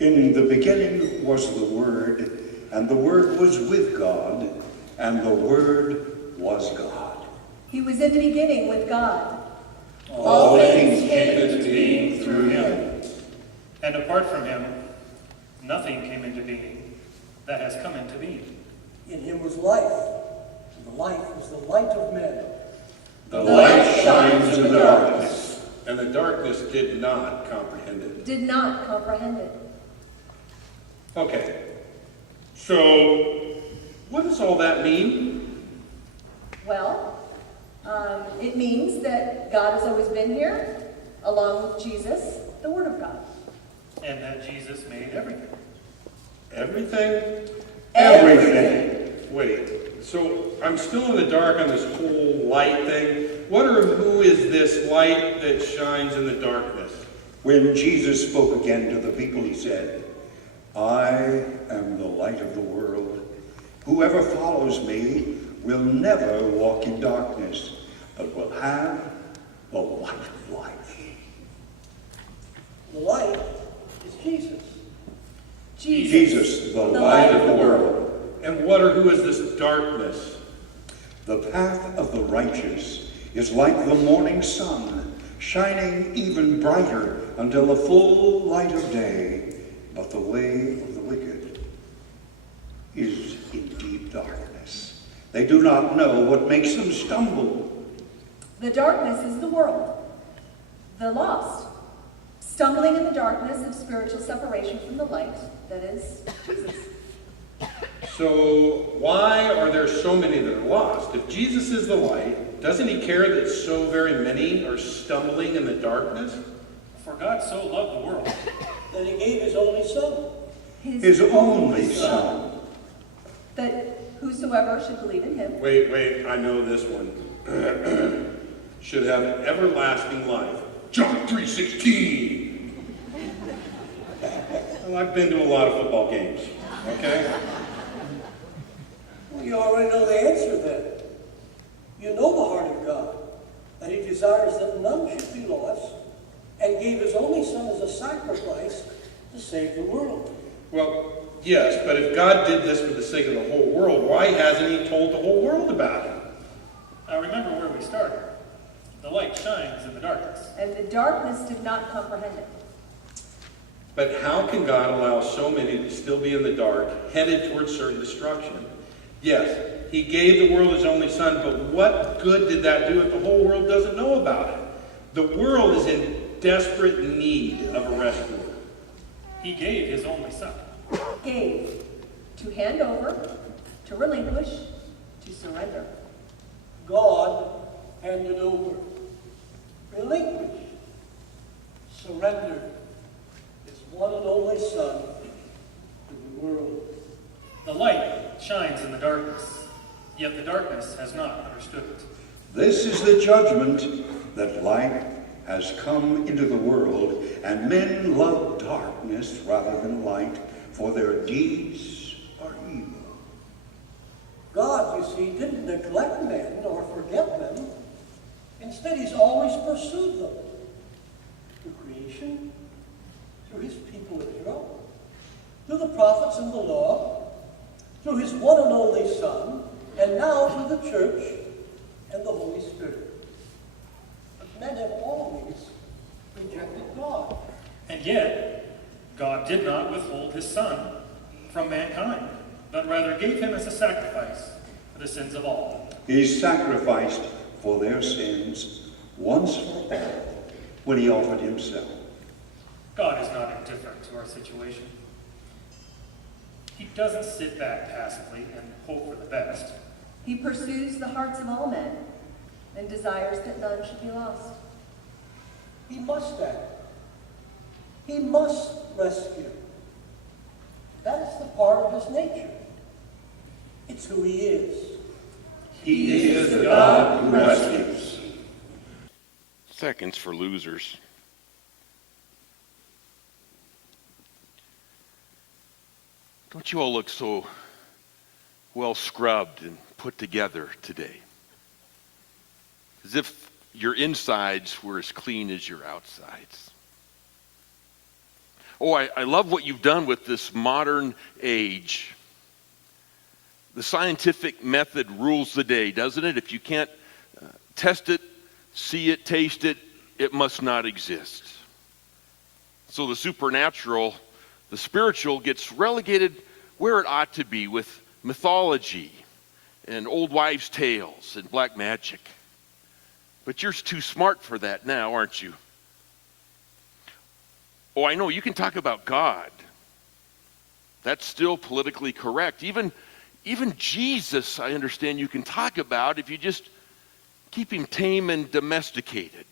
In the beginning was the Word, and the Word was with God, and the Word was God. He was in the beginning with God. All things came into being through him. And apart from him, nothing came into being that has come into being. In him was life, and the life was the light of men. The light shines in the darkness, And the darkness did not comprehend it. Did not comprehend it. Okay, so what does all that mean? Well, it means that God has always been here, along with Jesus, the Word of God. And that Jesus made everything. Everything? everything. Wait, so I'm still in the dark on this whole light thing. What or who is this light that shines in the darkness? When Jesus spoke again to the people, he said, I am the light of the world. Whoever follows me will never walk in darkness, but will have the light of life. The light is Jesus. Jesus, the light of the world. And what or who is this darkness? The path of the righteous is like the morning sun, shining even brighter until the full light of day. But the way of the wicked is in deep darkness. They do not know what makes them stumble. The darkness is the world, the lost, stumbling in the darkness of spiritual separation from the light, that is, Jesus. So why are there so many that are lost? If Jesus is the light, doesn't he care that so very many are stumbling in the darkness? For God so loved the world. That he gave his only Son. His only Son. That whosoever should believe in him. Wait, I know this one. Should have everlasting life. John 3:16. Well, I've been to a lot of football games, okay? Well, you already know the answer then. You know the heart of God, that he desires that none should be lost, and gave his only Son as a sacrifice to save the world. Well, yes, but if God did this for the sake of the whole world, why hasn't he told the whole world about it? Now remember where we started. The light shines in the darkness. And the darkness did not comprehend it. But how can God allow so many to still be in the dark, headed towards certain destruction? Yes, he gave the world his only Son, but what good did that do if the whole world doesn't know about it? The world is in desperate need of a rescuer. He gave his only Son. Gave, to hand over, to relinquish, to surrender. God handed over, relinquished, surrendered his one and only Son to the world. The light shines in the darkness, yet the darkness has not understood it. This is the judgment, that light has come into the world, and men love darkness rather than light, for their deeds are evil. God, you see, didn't neglect men or forget them. Instead, he's always pursued them. Through creation, through his people Israel, through the prophets and the law, through his one and only Son, and now through the church and the Holy Spirit. But men have always rejected God. And yet, God did not withhold his Son from mankind, but rather gave him as a sacrifice for the sins of all. He sacrificed for their sins once for all when he offered himself. God is not indifferent to our situation. He doesn't sit back passively and hope for the best. He pursues the hearts of all men and desires that none should be lost. He must act. He must rescue. That's the part of his nature. It's who he is. He is the God who rescues. Seconds for losers. Don't you all look so well scrubbed and put together today? As if your insides were as clean as your outsides. Oh, I love what you've done with this modern age. The scientific method rules the day, doesn't it? If you can't test it, see it, taste it, it must not exist. So the supernatural, the spiritual, gets relegated where it ought to be, with mythology and old wives' tales and black magic. But you're too smart for that now, aren't you? Oh, I know, you can talk about God. That's still politically correct. Even Jesus, I understand you can talk about if you just keep him tame and domesticated.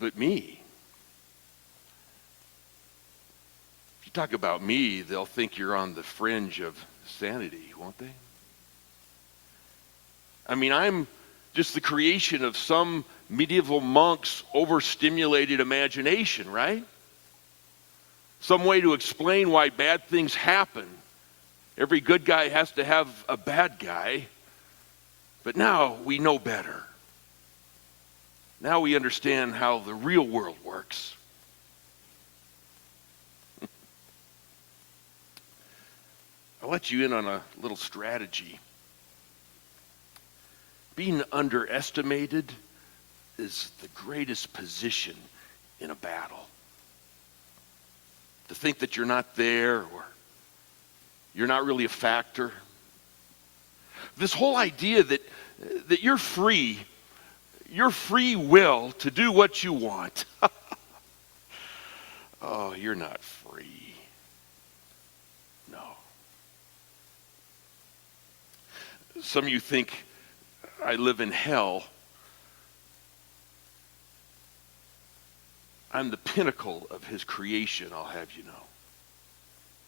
But me, if you talk about me, they'll think you're on the fringe of sanity, won't they? I mean, I'm just the creation of some medieval monk's overstimulated imagination, right? Some way to explain why bad things happen. Every good guy has to have a bad guy. But now we know better. Now we understand how the real world works. I'll let you in on a little strategy. Being underestimated is the greatest position in a battle. To think that you're not there, or you're not really a factor. This whole idea that you're free, your free will to do what you want. Oh, you're not free. No. Some of you think I live in hell. I'm the pinnacle of his creation, I'll have you know.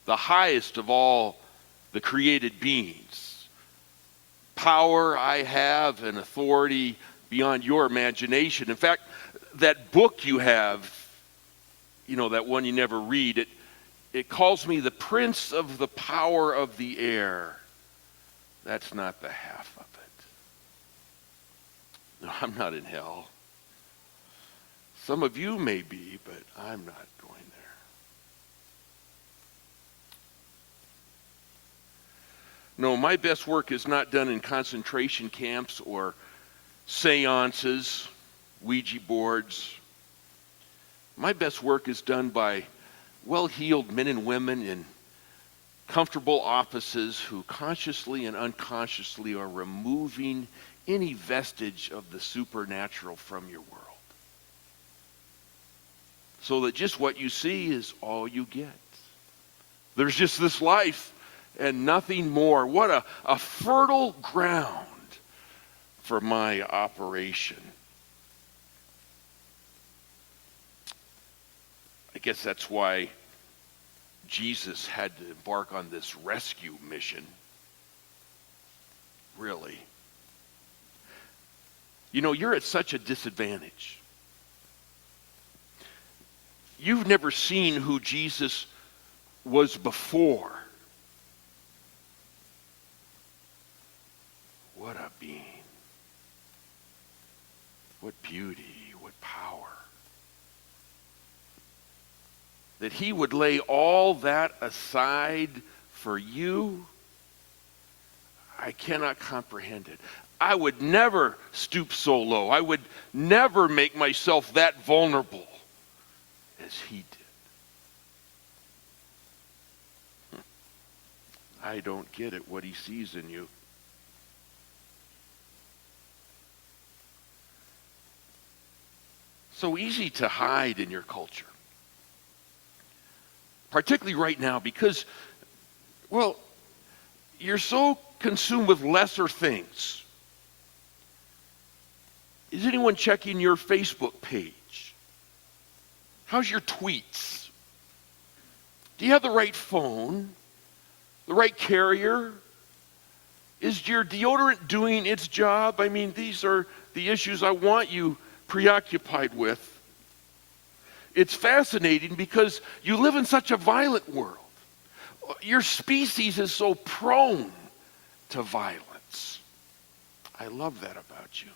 The highest of all the created beings. Power I have and authority beyond your imagination. In fact, that book you have, you know, that one you never read, it calls me the prince of the power of the air. That's not the half of it. No, I'm not in hell. Some of you may be, but I'm not going there. No, my best work is not done in concentration camps or seances, Ouija boards. My best work is done by well-heeled men and women in comfortable offices who consciously and unconsciously are removing any vestige of the supernatural from your world. So that just what you see is all you get. There's just this life and nothing more. What a fertile ground for my operation. I guess that's why Jesus had to embark on this rescue mission. Really. You know, you're at such a disadvantage. You've never seen who Jesus was before. What a being. What beauty, what power. That he would lay all that aside for you, I cannot comprehend it. I would never stoop so low. I would never make myself that vulnerable as he did. I don't get it, what he sees in you. So easy to hide in your culture. Particularly right now because, well, you're so consumed with lesser things. Is anyone checking your Facebook page? How's your tweets? Do you have the right phone? The right carrier? Is your deodorant doing its job? I mean, these are the issues I want you preoccupied with. It's fascinating because you live in such a violent world. Your species is so prone to violence. I love that about you.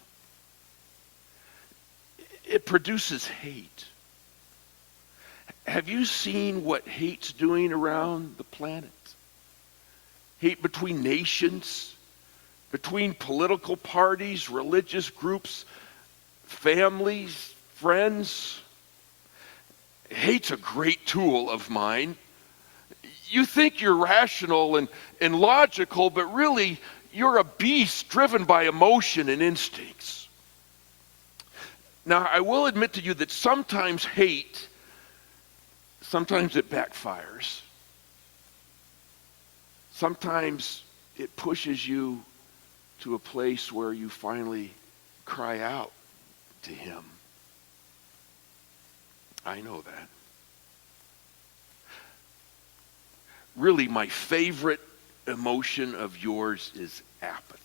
It produces hate. have you seen what hate's doing around the planet? Hate between nations, between political parties, religious groups, families, friends. Hate's a great tool of mine. You think you're rational and logical, but really you're a beast driven by emotion and instincts. Now, I will admit to you that sometimes hate, sometimes it backfires. Sometimes it pushes you to a place where you finally cry out to him. I know that. Really, my favorite emotion of yours is apathy.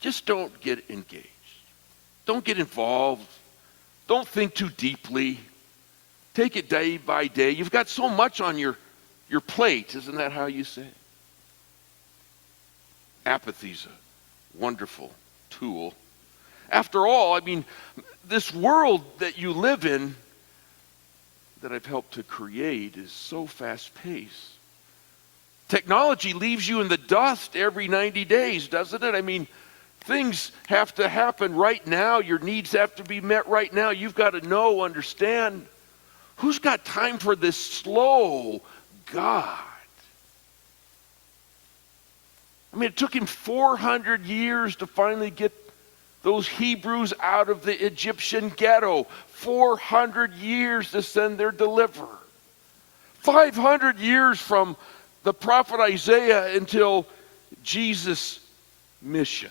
Just don't get engaged. Don't get involved. Don't think too deeply. Take it day by day. You've got so much on your plate. Isn't that how you say it? Apathy's a wonderful tool. After all, I mean, this world that you live in, that I've helped to create, is so fast-paced. Technology leaves you in the dust every 90 days, doesn't it? I mean, things have to happen right now. Your needs have to be met right now. You've got to know, understand. Who's got time for this slow God? I mean, it took him 400 years to finally get those Hebrews out of the Egyptian ghetto. 400 years to send their deliverer. 500 years from the prophet Isaiah until Jesus' mission.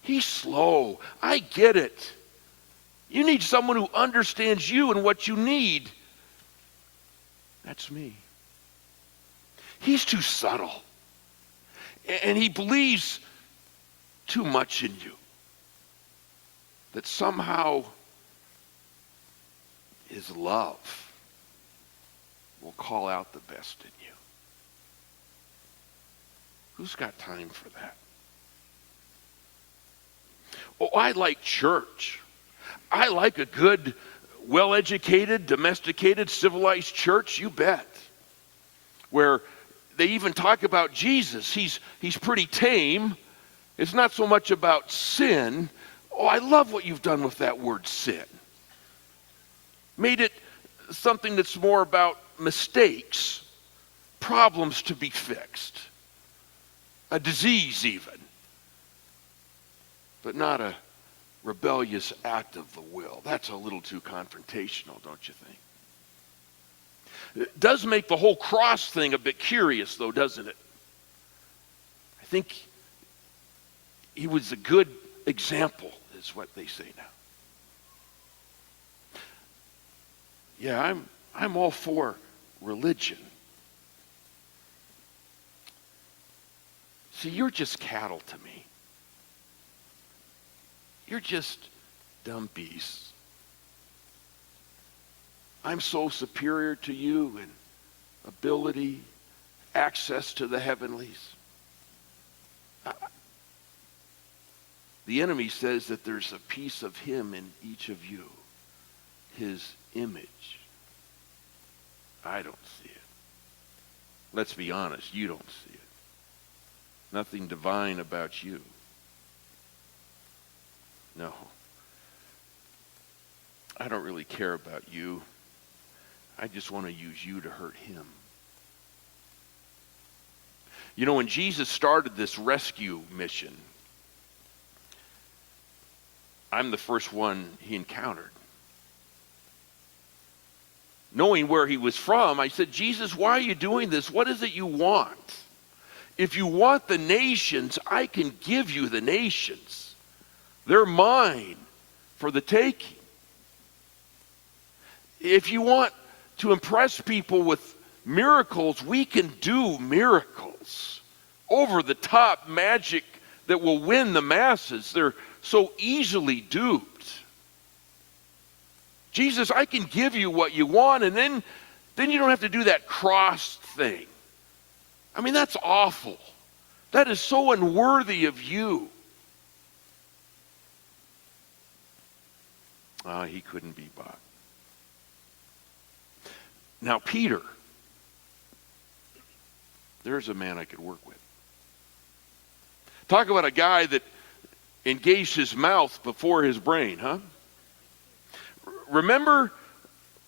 He's slow. I get it. You need someone who understands you and what you need. That's me. He's too subtle. And he believes too much in you. That somehow his love will call out the best in you. Who's got time for that? Oh, I like church. I like a good, well-educated, domesticated, civilized church, you bet. Where they even talk about Jesus. He's pretty tame. It's not so much about sin. Oh, I love what you've done with that word sin. Made it something that's more about mistakes, problems to be fixed, a disease even, but not a rebellious act of the will. That's a little too confrontational, don't you think? It does make the whole cross thing a bit curious, though, doesn't it? I think he was a good example, is what they say now. Yeah, I'm all for religion. See, you're just cattle to me. You're just dumb beasts. I'm so superior to you in ability, access to the heavenlies. The enemy says that there's a piece of him in each of you, his image. I don't see it. Let's be honest, you don't see it. Nothing divine about you. No. I don't really care about you. I just want to use you to hurt him. You know, when Jesus started this rescue mission, I'm the first one he encountered. Knowing where he was from, I said, Jesus, why are you doing this? What is it you want? If you want the nations, I can give you the nations. They're mine for the taking. If you want to impress people with miracles, we can do miracles. Over the top magic that will win the masses. They're so easily duped. Jesus, I can give you what you want, and then you don't have to do that cross thing. I mean, that's awful. That is so unworthy of you. He couldn't be bought. Now, Peter, there's a man I could work with. Talk about a guy that engaged his mouth before his brain, huh? Remember,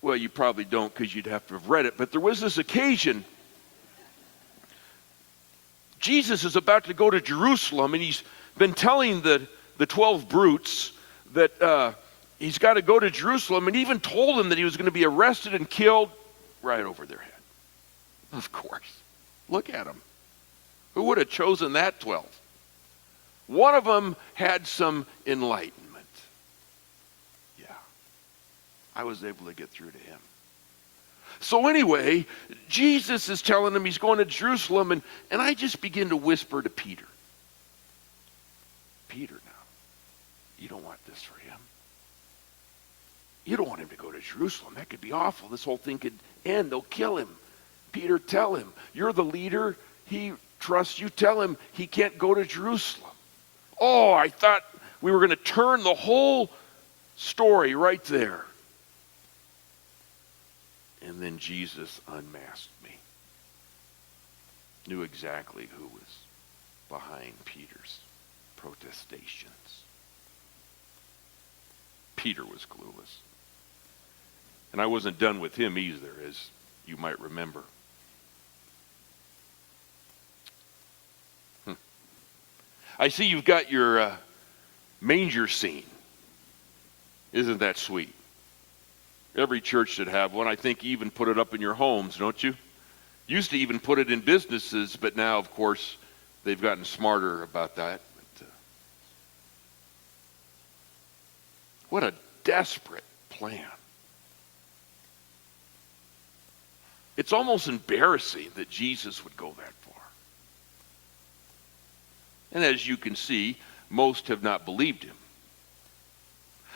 well, you probably don't because you'd have to have read it, but there was this occasion. Jesus is about to go to Jerusalem, and he's been telling the 12 brutes that he's got to go to Jerusalem, and even told them that he was going to be arrested and killed right over their head. Of course. Look at them. Who would have chosen that 12? One of them had some enlightenment. Yeah. I was able to get through to him. So anyway, Jesus is telling him he's going to Jerusalem, and I just begin to whisper to Peter. Peter, now, you don't want this for him. You don't want him to go to Jerusalem. That could be awful. This whole thing could end. They'll kill him. Peter, tell him. You're the leader. He trusts you. Tell him he can't go to Jerusalem. Oh, I thought we were going to turn the whole story right there. And then Jesus unmasked me. Knew exactly who was behind Peter's protestations. Peter was clueless. And I wasn't done with him either, as you might remember. I see you've got your manger scene. Isn't that sweet? Every church should have one. I think you even put it up in your homes, don't you? Used to even put it in businesses, but now, of course, they've gotten smarter about that. But, what a desperate plan. It's almost embarrassing that Jesus would go that far. And as you can see, most have not believed him.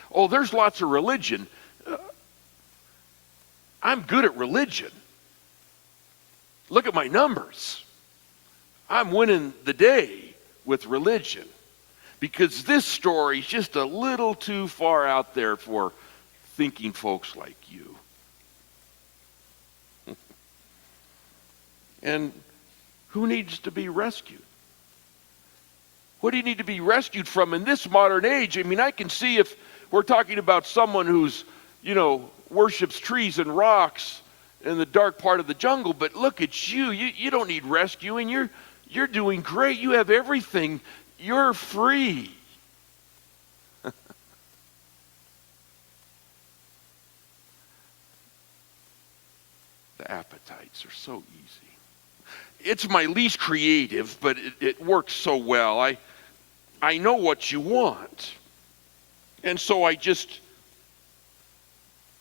Oh, there's lots of religion. I'm good at religion. Look at my numbers. I'm winning the day with religion. Because this story is just a little too far out there for thinking folks like you. And who needs to be rescued? What do you need to be rescued from in this modern age? I mean, I can see if we're talking about someone who's, worships trees and rocks in the dark part of the jungle, but look at you. You don't need rescuing. You're doing great. You have everything. You're free. The appetites are so easy. It's my least creative, but it works so well. I know what you want. And so I just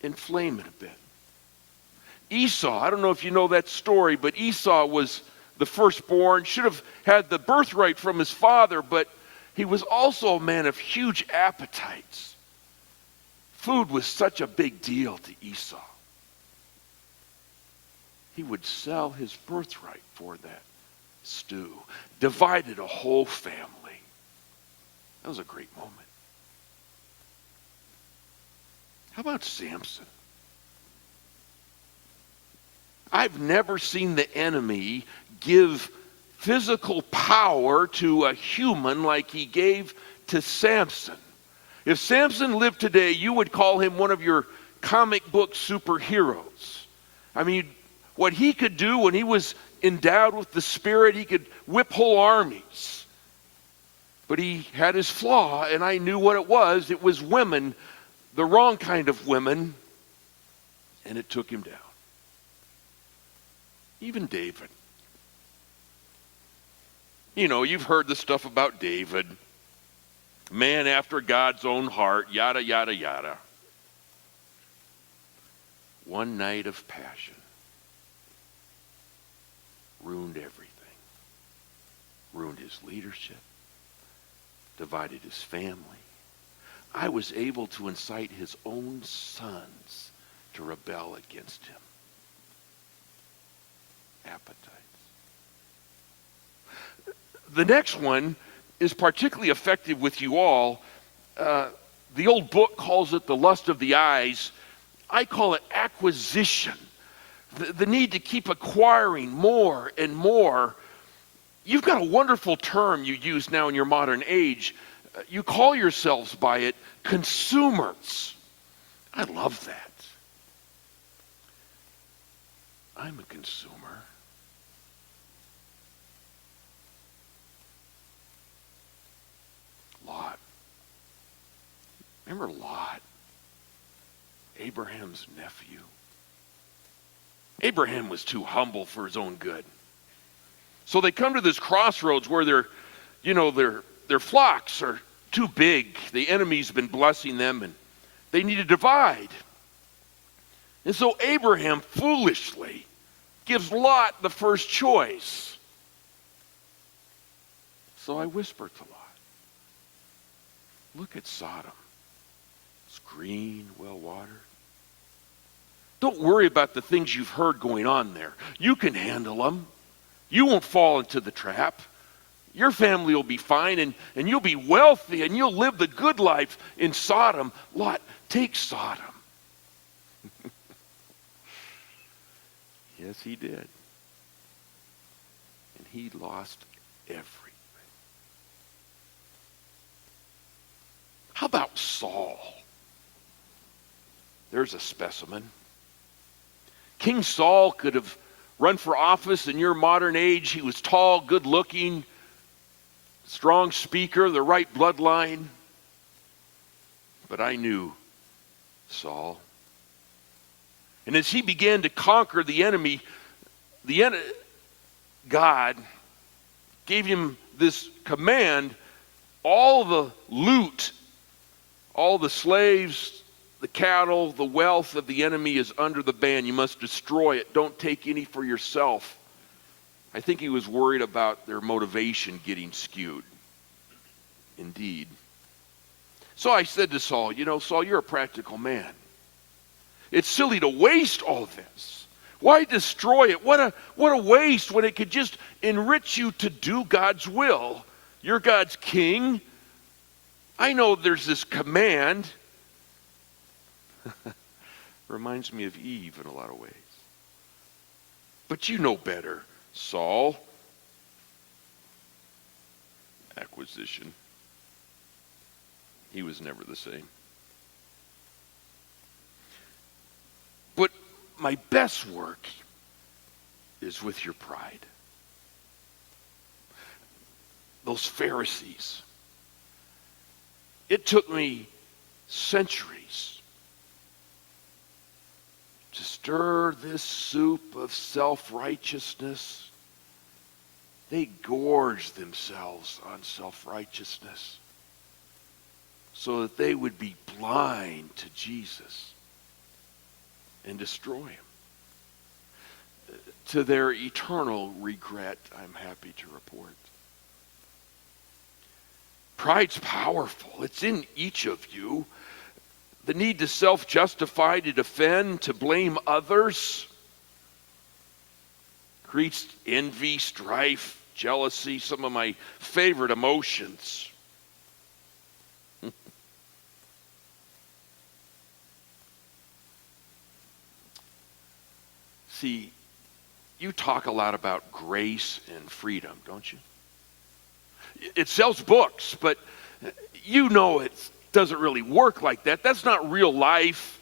inflame it a bit. Esau, I don't know if you know that story, but Esau was the firstborn, should have had the birthright from his father, but he was also a man of huge appetites. Food was such a big deal to Esau. He would sell his birthright for that stew. Divided a whole family. That was a great moment. How about Samson? I've never seen the enemy give physical power to a human like he gave to Samson. If Samson lived today, you would call him one of your comic book superheroes. I mean, what he could do when he was endowed with the Spirit, he could whip whole armies. But he had his flaw, and I knew what it was. It was women, the wrong kind of women, and it took him down. Even David. You've heard the stuff about David. Man after God's own heart, yada, yada, yada. One night of passion ruined everything. Ruined his leadership. Divided his family. I was able to incite his own sons to rebel against him. Appetites. The next one is particularly effective with you all. The old book calls it the lust of the eyes. I call it acquisition. the need to keep acquiring more and more. You've got a wonderful term you use now in your modern age. You call yourselves by it consumers. I love that. I'm a consumer. Lot. Remember Lot? Abraham's nephew. Abraham was too humble for his own good. So they come to this crossroads where their flocks are too big. The enemy's been blessing them, and they need to divide. And so Abraham foolishly gives Lot the first choice. So I whisper to Lot, look at Sodom. It's green, well watered. Don't worry about the things you've heard going on there. You can handle them. You won't fall into the trap. Your family will be fine, and you'll be wealthy, and you'll live the good life in Sodom. Lot, take Sodom. Yes, he did. And he lost everything. How about Saul? There's a specimen. King Saul could have run for office in your modern age. He was tall, good-looking, strong speaker, the right bloodline. But I knew Saul. And as he began to conquer the enemy, God gave him this command: all the loot, all the slaves, the cattle, the wealth of the enemy is under the ban. You must destroy it. Don't take any for yourself. I think he was worried about their motivation getting skewed. Indeed. So I said to Saul, Saul, you're a practical man. It's silly to waste all this. Why destroy it? What a waste when it could just enrich you to do God's will. You're God's king. I know there's this command. Reminds me of Eve in a lot of ways. But you know better, Saul. Acquisition. He was never the same. But my best work is with your pride. Those Pharisees. It took me centuries to stir this soup of self-righteousness. They gorge themselves on self-righteousness so that they would be blind to Jesus and destroy him. To their eternal regret, I'm happy to report. Pride's powerful. It's in each of you. The need to self-justify, to defend, to blame others creates envy, strife, jealousy, some of my favorite emotions. See, you talk a lot about grace and freedom, don't you? It sells books, but you know it doesn't really work like that. That's not real life.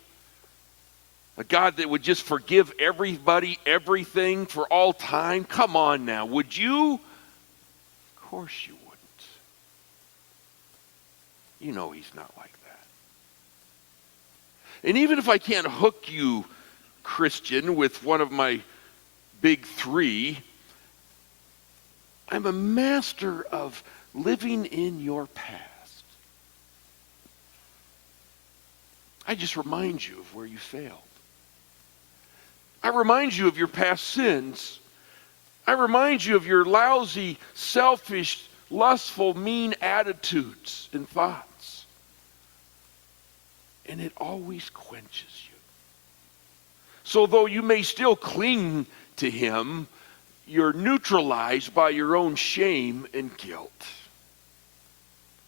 A God that would just forgive everybody, everything for all time. Come on now, would you? Of course you wouldn't. You know he's not like that. And even if I can't hook you, Christian, with one of my big three, I'm a master of living in your past. I just remind you of where you failed. I remind you of your past sins. I remind you of your lousy, selfish, lustful, mean attitudes and thoughts. And it always quenches you. So though you may still cling to him, you're neutralized by your own shame and guilt.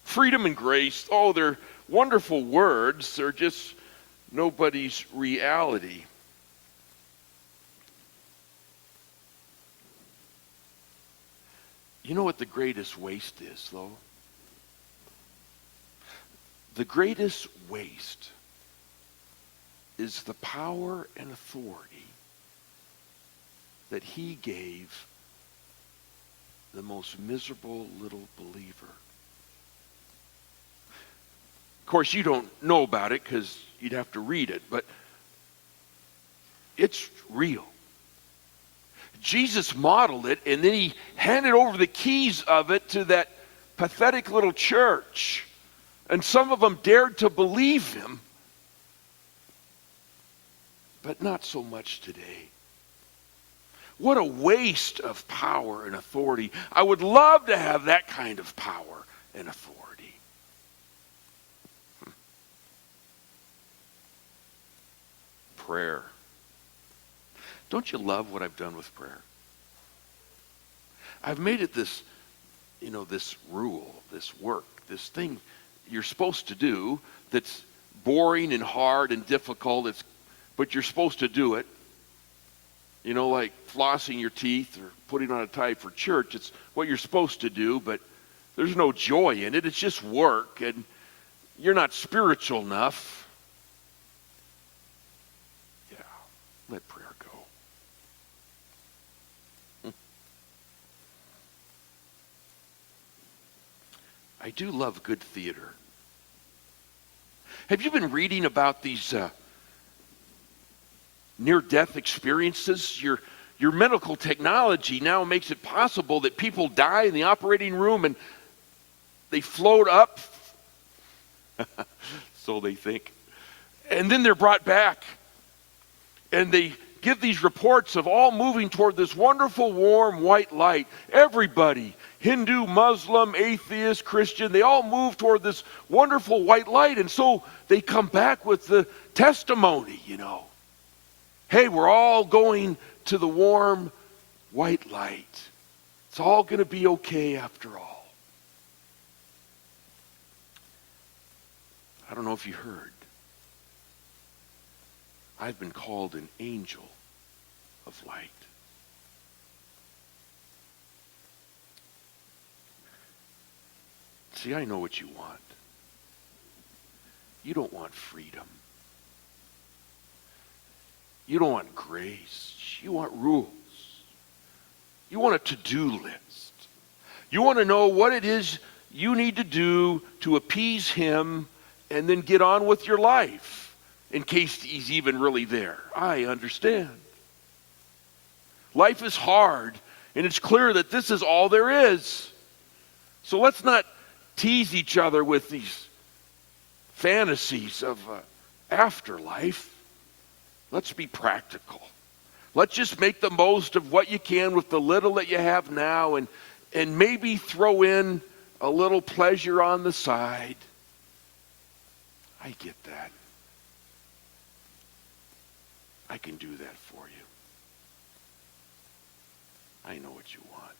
Freedom and grace, oh, they're wonderful words. They're just nobody's reality. You know what the greatest waste is, though? The greatest waste is the power and authority that he gave the most miserable little believer. Of course, you don't know about it because you'd have to read it, but it's real. Jesus modeled it, and then he handed over the keys of it to that pathetic little church. And some of them dared to believe him, but not so much today. What a waste of power and authority. I would love to have that kind of power and authority. Prayer. Don't you love what I've done with prayer? I've made it this, this rule, this work, this thing you're supposed to do that's boring and hard and difficult, but you're supposed to do it. Like flossing your teeth or putting on a tie for church. It's what you're supposed to do, but there's no joy in it. It's just work, and you're not spiritual enough. Yeah, let prayer go. I do love good theater. Have you been reading about these near-death experiences? Your medical technology now makes it possible that people die in the operating room and they float up, so they think, and then they're brought back. And they give these reports of all moving toward this wonderful, warm, white light. Everybody, Hindu, Muslim, atheist, Christian, they all move toward this wonderful white light. And so they come back with the testimony, Hey, we're all going to the warm white light. It's all going to be okay after all. I don't know if you heard. I've been called an angel of light. See, I know what you want. You don't want freedom. You don't want grace. You want rules. You want a to-do list. You want to know what it is you need to do to appease him and then get on with your life in case he's even really there. I understand. Life is hard, and it's clear that this is all there is. So let's not tease each other with these fantasies of afterlife. Let's be practical. Let's just make the most of what you can with the little that you have now, and maybe throw in a little pleasure on the side. I get that. I can do that for you. I know what you want.